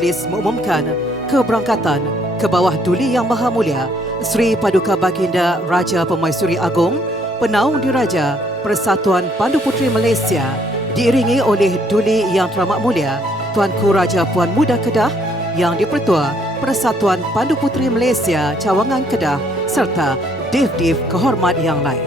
Majlis mengumumkan keberangkatan ke bawah Duli Yang Maha Mulia Sri Paduka Baginda Raja Permaisuri Agong Penaung Diraja Persatuan Pandu Puteri Malaysia diiringi oleh Duli Yang Teramat Mulia Tuanku Raja Puan Muda Kedah Yang di-Pertua Persatuan Pandu Puteri Malaysia Cawangan Kedah serta div-div kehormat yang lain.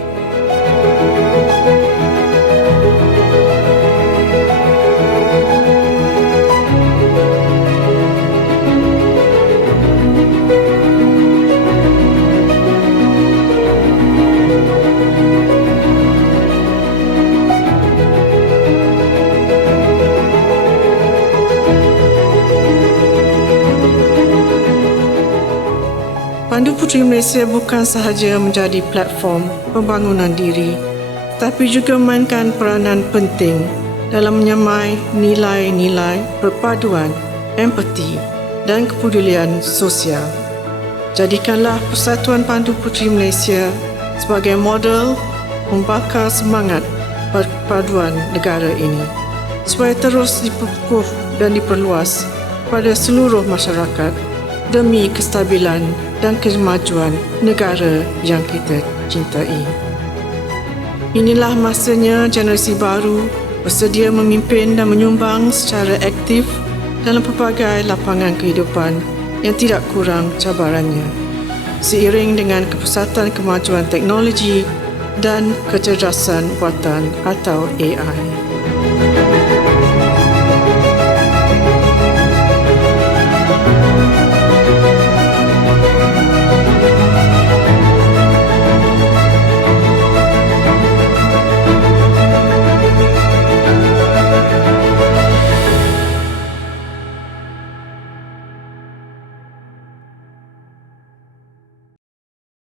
Pandu Puteri Malaysia bukan sahaja menjadi platform pembangunan diri, tetapi juga memainkan peranan penting dalam menyamai nilai-nilai perpaduan, empati dan kepedulian sosial. Jadikanlah Persatuan Pandu Puteri Malaysia sebagai model membakar semangat perpaduan negara ini supaya terus diperkukuh dan diperluas pada seluruh masyarakat demi kestabilan dan kemajuan negara yang kita cintai. Inilah masanya generasi baru bersedia memimpin dan menyumbang secara aktif dalam pelbagai lapangan kehidupan yang tidak kurang cabarannya, seiring dengan kepesatan kemajuan teknologi dan kecerdasan buatan atau AI.